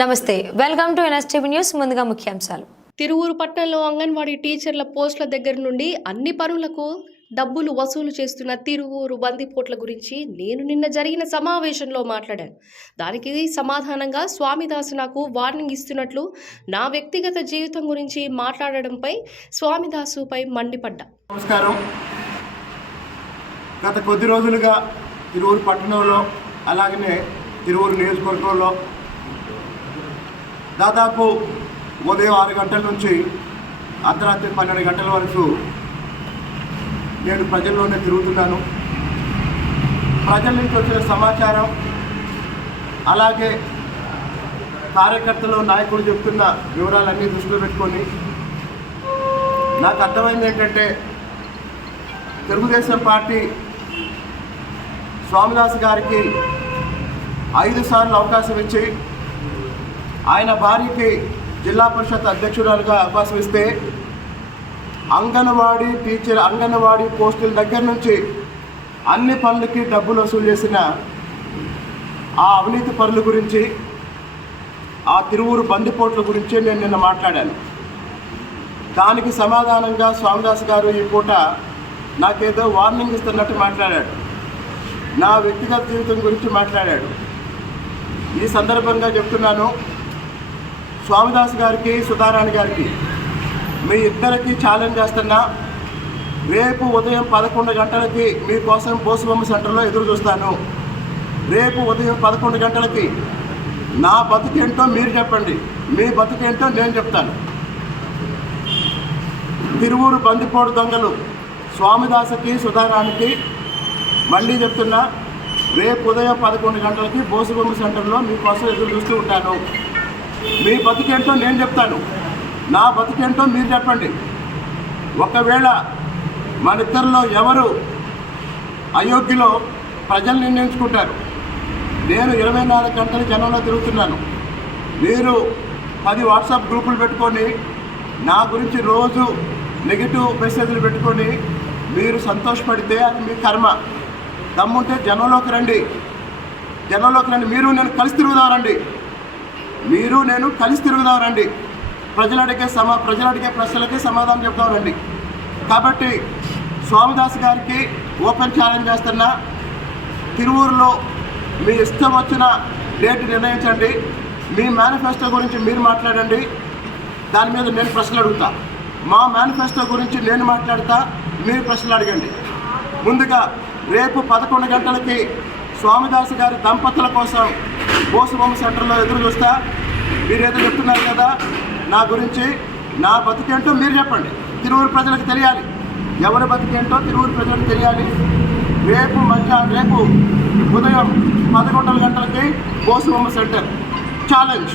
నమస్తే welcome to NSTV news ముందుగా ముఖ్యాంశాలు తిరువూరు పట్టణంలో అంగన్వాడీ టీచర్ల పోస్టుల దగ్గర నుండి అన్ని పనులకు డబ్బులు వసూలు చేస్తున్న తిరువూరు బందిపోట్ల గురించి నేను నిన్న జరిగిన సమావేశంలో మాట్లాడాను దానికి సమాధానంగా స్వామిదాసు నాకు వార్నింగ్ ఇస్తున్నట్లు నా వ్యక్తిగత జీవితం గురించి మాట్లాడడంపై స్వామిదాసుపై మండిపడ్డా నమస్కారం గత కొద్ది రోజులుగా తిరువూరు పట్టణంలో అలాగనే తిరువూరు నియోజకవర్గంలో దాదాపు ఉదయం ఆరు గంటల నుంచి అర్ధరాత్రి పన్నెండు గంటల వరకు నేను ప్రజల్లోనే తిరుగుతున్నాను ప్రజల నుంచి వచ్చిన సమాచారం అలాగే కార్యకర్తలు నాయకులు చెప్తున్న వివరాలన్నీ దృష్టిలో పెట్టుకొని నాకు అర్థమైంది ఏంటంటే తెలుగుదేశం పార్టీ స్వామిదాస్ గారికి ఐదు సార్లు అవకాశం ఇచ్చి ఆయన భార్యకి జిల్లా పరిషత్ అధ్యక్షురాలుగా అవకాశం ఇస్తే అంగన్వాడీ టీచర్ అంగన్వాడీ పోస్టుల దగ్గర నుంచి అన్ని పనులకి డబ్బులు వసూలు చేసిన ఆ అవినీతి పనుల గురించి ఆ తిరువురు బందిపోట్ల గురించి నేను నిన్న మాట్లాడాను దానికి సమాధానంగా స్వామిదాస్ గారు ఈ పూట నాకేదో వార్నింగ్ ఇస్తున్నట్టు మాట్లాడాడు నా వ్యక్తిగత జీవితం గురించి మాట్లాడాడు ఈ సందర్భంగా చెప్తున్నాను స్వామిదాస్ గారికి సుధారాణి గారికి మీ ఇద్దరికి ఛాలెంజ్ చేస్తున్నా రేపు ఉదయం పదకొండు గంటలకి మీకోసం బోసుబొమ్మ సెంటర్లో ఎదురు చూస్తాను రేపు ఉదయం పదకొండు గంటలకి నా బతుకేంటో మీరు చెప్పండి మీ బతుకేంటో నేను చెప్తాను తిరువూరు బందిపోడు దొంగలు స్వామిదాసకి సుధారానికి మళ్ళీ చెప్తున్నా రేపు ఉదయం పదకొండు గంటలకి బోసుబొమ్మ సెంటర్లో మీకోసం ఎదురు చూస్తూ ఉంటాను మీ బతికేంటో నేను చెప్తాను నా బతికేంటో మీరు చెప్పండి ఒకవేళ మన ఇద్దరిలో ఎవరు అయోగ్యలో ప్రజలు నిర్ణయించుకుంటారు నేను ఇరవై నాలుగు గంటలు జనంలో తిరుగుతున్నాను మీరు పది వాట్సాప్ గ్రూపులు పెట్టుకొని నా గురించి రోజు నెగిటివ్ మెసేజ్లు పెట్టుకొని మీరు సంతోషపడితే అది మీ కర్మ దమ్ముంటే జనంలోకి రండి జనంలోకి రండి మీరు నేను కలిసి తిరుగుదాం రండి మీరు నేను కలిసి తిరుగుదాం రండి ప్రజలు అడిగే సమా ప్రజలు అడిగే ప్రశ్నలకి సమాధానం చెప్తాం రండి కాబట్టి స్వామిదాస్ గారికి ఓపెన్ ఛాలెంజ్ చేస్తున్న తిరువూరులో మీ ఇష్టం వచ్చిన డేట్ నిర్ణయించండి మీ మేనిఫెస్టో గురించి మీరు మాట్లాడండి దాని మీద నేను ప్రశ్నలు అడుగుతా మా మేనిఫెస్టో గురించి నేను మాట్లాడతా మీరు ప్రశ్నలు అడగండి ముందుగా రేపు పదకొండు గంటలకి స్వామిదాస్ గారి దంపతుల కోసం బోసుబొమ్మ సెంటర్లో ఎదురు చూస్తా మీరు ఏదో చెప్తున్నారు కదా నా గురించి నా బతికేంటో మీరు చెప్పండి తిరువురు ప్రజలకు తెలియాలి ఎవరి బతికేంటో తిరువురు ప్రజలకు తెలియాలి రేపు మధ్యాహ్నం రేపు ఉదయం పదకొండు గంటలకి బోసుబొమ్మ సెంటర్ ఛాలెంజ్